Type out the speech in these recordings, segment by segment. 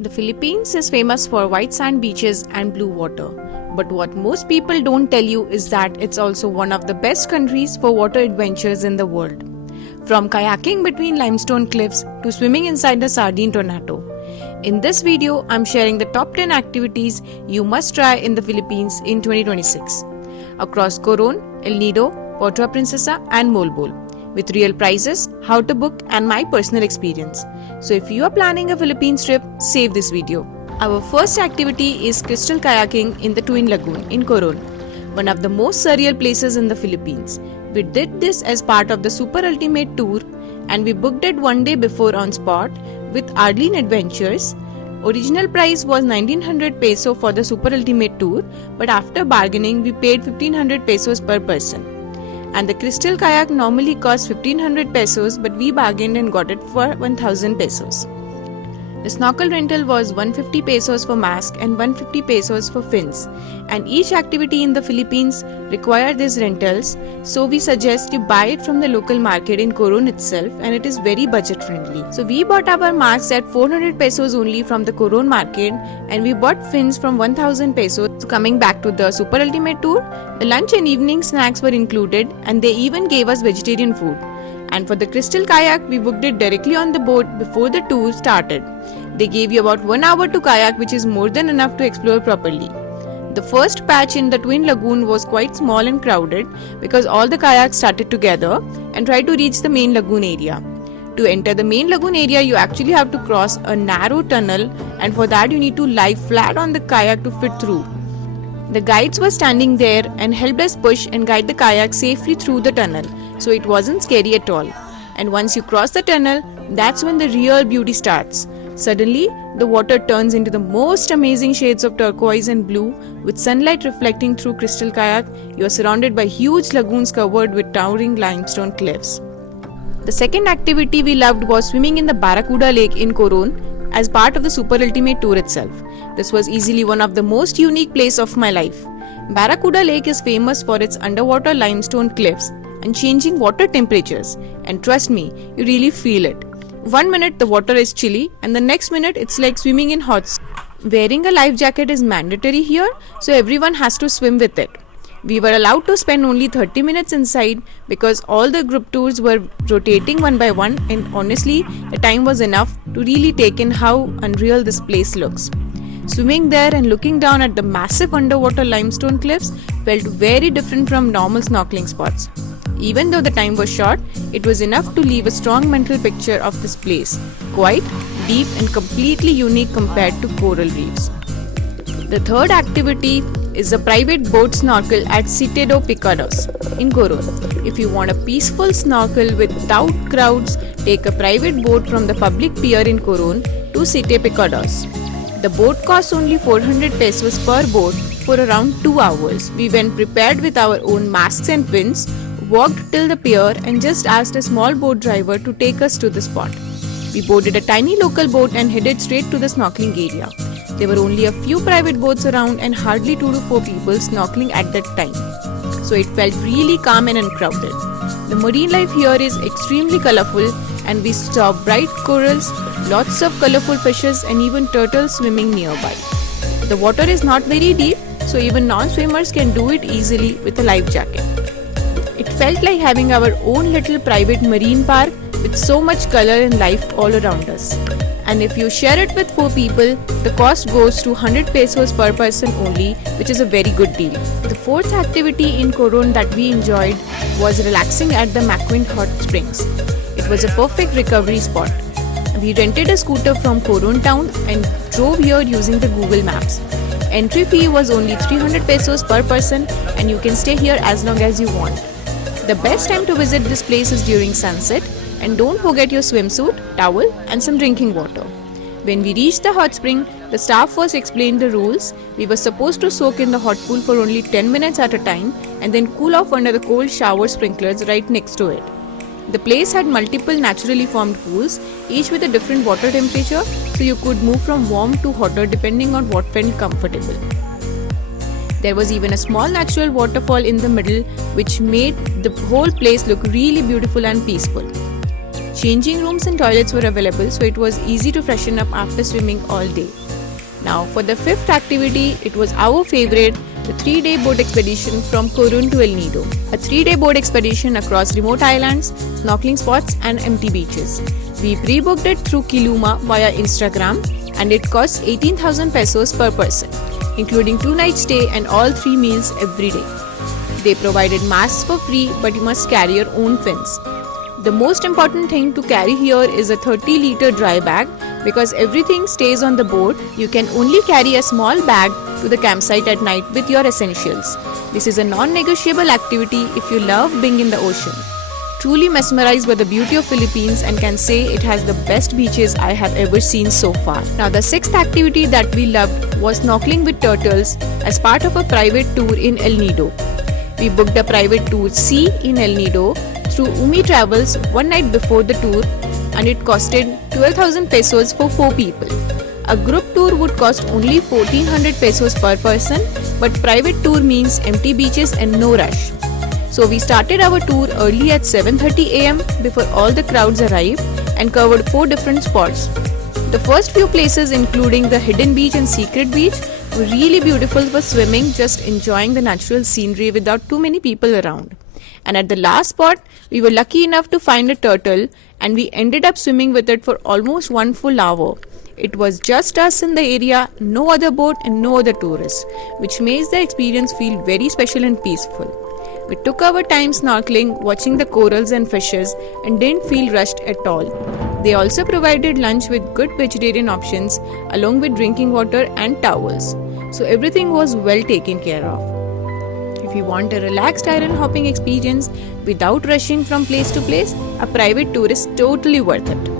The Philippines is famous for white sand beaches and blue water. But what most people don't tell you is that it's also one of the best countries for water adventures in the world. From kayaking between limestone cliffs to swimming inside the Sardine tornado. In this video, I'm sharing the top 10 activities you must try in the Philippines in 2026. Across Coron, El Nido, Puerto Princesa and Moalboal. With real prices, how to book and my personal experience. So if you are planning a Philippines trip, save this video. Our first activity is crystal kayaking in the Twin Lagoon in Coron, one of the most surreal places in the Philippines. We did this as part of the Super Ultimate Tour and we booked it one day before on spot with Arlene Adventures. Original price was 1900 peso for the Super Ultimate Tour, but after bargaining we paid 1500 pesos per person. And the crystal kayak normally costs 1500 pesos, but we bargained and got it for 1000 pesos. The snorkel rental was 150 pesos for mask and 150 pesos for fins. And each activity in the Philippines require these rentals, so we suggest you buy it from the local market in Coron itself, and it is very budget friendly. So we bought our masks at 400 pesos only from the Coron market, and we bought fins from 1000 pesos. So coming back to the Super Ultimate Tour, the lunch and evening snacks were included, and they even gave us vegetarian food. And for the crystal kayak, we booked it directly on the boat before the tour started. They gave you about 1 hour to kayak, which is more than enough to explore properly. The first patch in the Twin Lagoon was quite small and crowded because all the kayaks started together and tried to reach the main lagoon area. To enter the main lagoon area, you actually have to cross a narrow tunnel, and for that you need to lie flat on the kayak to fit through. The guides were standing there and helped us push and guide the kayak safely through the tunnel, so it wasn't scary at all. And once you cross the tunnel, that's when the real beauty starts. Suddenly, the water turns into the most amazing shades of turquoise and blue, with sunlight reflecting through crystal kayak. You are surrounded by huge lagoons covered with towering limestone cliffs. The second activity we loved was swimming in the Barracuda Lake in Coron as part of the Super Ultimate Tour itself. This was easily one of the most unique places of my life. Barracuda Lake is famous for its underwater limestone cliffs and changing water temperatures, and trust me, you really feel it. 1 minute the water is chilly and the next minute it's like swimming in hot. Wearing a life jacket is mandatory here, so everyone has to swim with it. We were allowed to spend only 30 minutes inside because all the group tours were rotating one by one, and honestly the time was enough to really take in how unreal this place looks. Swimming there and looking down at the massive underwater limestone cliffs felt very different from normal snorkeling spots. Even though the time was short, it was enough to leave a strong mental picture of this place, quite deep and completely unique compared to coral reefs. The third activity is a private boat snorkel at Siete Picados in Coron. If you want a peaceful snorkel without crowds, take a private boat from the public pier in Coron to Siete Picados. The boat costs only 400 pesos per boat for around 2 hours. We went prepared with our own masks and fins, walked till the pier and just asked a small boat driver to take us to the spot. We boarded a tiny local boat and headed straight to the snorkeling area. There were only a few private boats around and hardly 2 to 4 people snorkeling at that time, so it felt really calm and uncrowded. The marine life here is extremely colorful, and we saw bright corals, lots of colorful fishes and even turtles swimming nearby. The water is not very deep, so even non-swimmers can do it easily with a life jacket. It felt like having our own little private marine park with so much color and life all around us. And if you share it with 4 people, the cost goes to 100 pesos per person only, which is a very good deal. The fourth activity in Coron that we enjoyed was relaxing at the Maquinit hot springs. It was a perfect recovery spot. We rented a scooter from Coron town and drove here using the Google Maps. Entry fee was only 300 pesos per person, and you can stay here as long as you want. The best time to visit this place is during sunset, and don't forget your swimsuit, towel and some drinking water. When we reached the hot spring, the staff first explained the rules. We were supposed to soak in the hot pool for only 10 minutes at a time and then cool off under the cold shower sprinklers right next to it. The place had multiple naturally formed pools, each with a different water temperature, so you could move from warm to hotter depending on what felt comfortable. There was even a small natural waterfall in the middle, which made the whole place look really beautiful and peaceful. Changing rooms and toilets were available, so it was easy to freshen up after swimming all day. Now for the fifth activity, it was our favorite, the 3-day boat expedition from Coron to El Nido. A 3-day boat expedition across remote islands, snorkeling spots and empty beaches. We pre-booked it through Kiluma via Instagram and it cost 18,000 pesos per person, including 2-night stay and all 3 meals every day. They provided masks for free, but you must carry your own fins. The most important thing to carry here is a 30-liter dry bag because everything stays on the boat. You can only carry a small bag to the campsite at night with your essentials. This is a non-negotiable activity if you love being in the ocean. Truly mesmerized by the beauty of Philippines and can say it has the best beaches I have ever seen so far. Now the sixth activity that we loved was snorkeling with turtles as part of a private tour in El Nido. We booked a private tour C in El Nido through Umi Travels one night before the tour and it costed 12,000 pesos for 4 people. A group tour would cost only 1400 pesos per person, but private tour means empty beaches and no rush. So we started our tour early at 7:30 am before all the crowds arrived and covered 4 different spots. The first few places, including the hidden beach and secret beach, were really beautiful for swimming, just enjoying the natural scenery without too many people around. And at the last spot, we were lucky enough to find a turtle and we ended up swimming with it for almost 1 full hour. It was just us in the area, no other boat and no other tourists, which makes the experience feel very special and peaceful. We took our time snorkeling, watching the corals and fishes and didn't feel rushed at all. They also provided lunch with good vegetarian options along with drinking water and towels. So everything was well taken care of. If you want a relaxed island hopping experience without rushing from place to place, a private tour is totally worth it.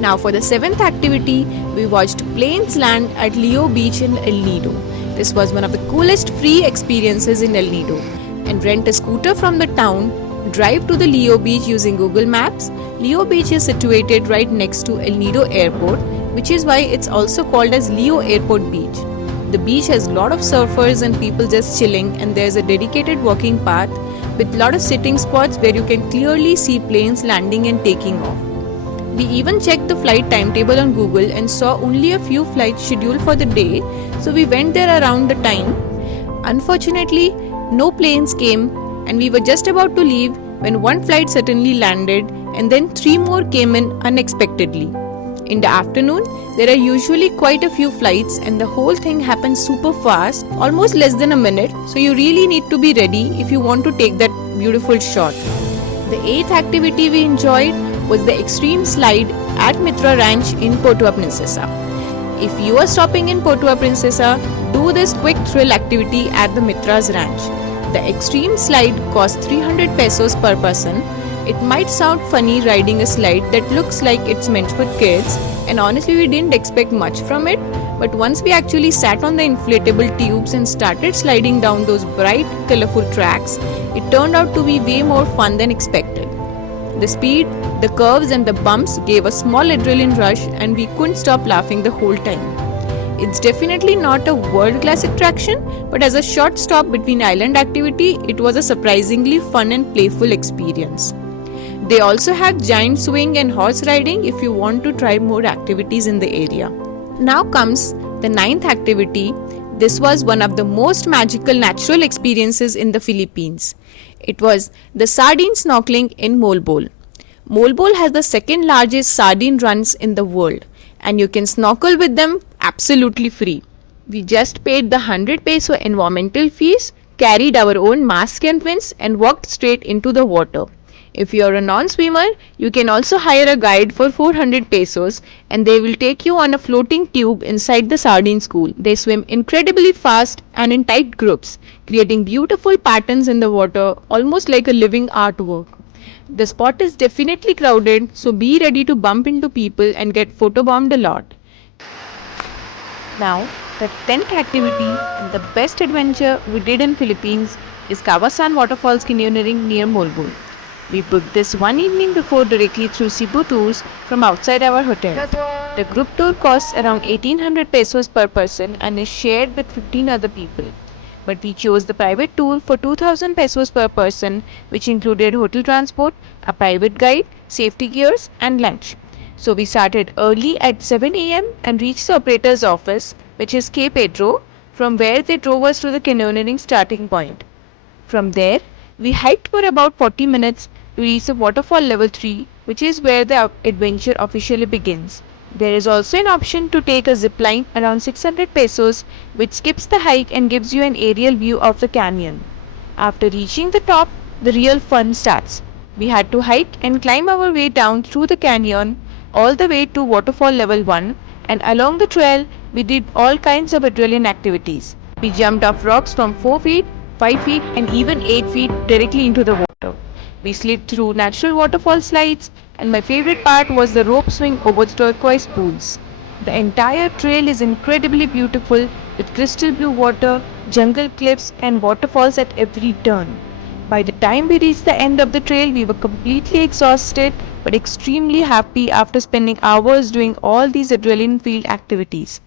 Now for the 7th activity, we watched planes land at Lio Beach in El Nido. This was one of the coolest free experiences in El Nido. And rent a scooter from the town, drive to the Lio Beach using Google Maps. Lio Beach is situated right next to El Nido Airport, which is why it's also called as Lio Airport Beach. The beach has a lot of surfers and people just chilling, and there's a dedicated walking path with a lot of sitting spots where you can clearly see planes landing and taking off. We even checked the flight timetable on Google and saw only a few flights scheduled for the day, so we went there around the time. Unfortunately, no planes came and we were just about to leave when one flight suddenly landed and then 3 more came in unexpectedly. In the afternoon, there are usually quite a few flights and the whole thing happens super fast, almost less than a minute, so you really need to be ready if you want to take that beautiful shot. The 8th activity we enjoyed was the extreme slide at Mitra Ranch in Puerto Princesa. If you are stopping in Puerto Princesa, do this quick thrill activity at the Mitra's Ranch. The extreme slide costs 300 pesos per person. It might sound funny riding a slide that looks like it's meant for kids, and honestly we didn't expect much from it, but once we actually sat on the inflatable tubes and started sliding down those bright, colorful tracks, it turned out to be way more fun than expected. The speed, the curves and the bumps gave a small adrenaline rush and we couldn't stop laughing the whole time. It's definitely not a world-class attraction, but as a short stop between island activity, it was a surprisingly fun and playful experience. They also have giant swing and horse riding if you want to try more activities in the area. Now comes the 9th activity. This was one of the most magical natural experiences in the Philippines. It was the Sardine snorkeling in Moalboal. Moalboal has the 2nd largest sardine runs in the world, and you can snorkel with them absolutely free. We just paid the 100 peso environmental fees, carried our own mask and fins and walked straight into the water. If you are a non-swimmer, you can also hire a guide for 400 pesos and they will take you on a floating tube inside the sardine school. They swim incredibly fast and in tight groups, creating beautiful patterns in the water, almost like a living artwork. The spot is definitely crowded, so be ready to bump into people and get photobombed a lot. Now, the 10th activity and the best adventure we did in Philippines is Kawasan Waterfalls canyoneering near Moalboal. We booked this one evening before directly through Cebu Tours from outside our hotel. The group tour costs around 1800 pesos per person and is shared with 15 other people. but we chose the private tour for 2000 pesos per person, which included hotel transport, a private guide, safety gears, and lunch. So we started early at 7 a.m. and reached the operator's office, which is K Pedro, from where they drove us to the canyoneering starting point. From there, we hiked for about 40 minutes to reach the waterfall level 3, which is where the adventure officially begins. There is also an option to take a zip line around 600 pesos, which skips the hike and gives you an aerial view of the canyon. After reaching the top, the real fun starts. We had to hike and climb our way down through the canyon all the way to waterfall level 1, and along the trail, we did all kinds of adrenaline activities. We jumped off rocks from 4 feet, 5 feet, and even 8 feet directly into the water. We slid through natural waterfall slides, and my favorite part was the rope swing over the turquoise pools. The entire trail is incredibly beautiful with crystal blue water, jungle cliffs, and waterfalls at every turn. By the time we reached the end of the trail, we were completely exhausted but extremely happy after spending hours doing all these adrenaline filled activities.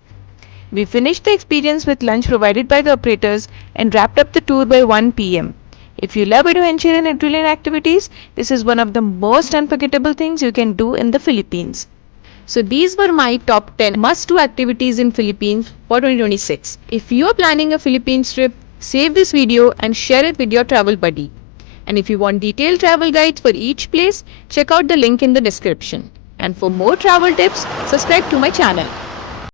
We finished the experience with lunch provided by the operators and wrapped up the tour by 1 pm. If you love adventure and adrenaline activities, this is one of the most unforgettable things you can do in the Philippines. So these were my top 10 must-do activities in Philippines for 2026. If you are planning a Philippines trip, save this video and share it with your travel buddy. And if you want detailed travel guides for each place, check out the link in the description. And for more travel tips, subscribe to my channel.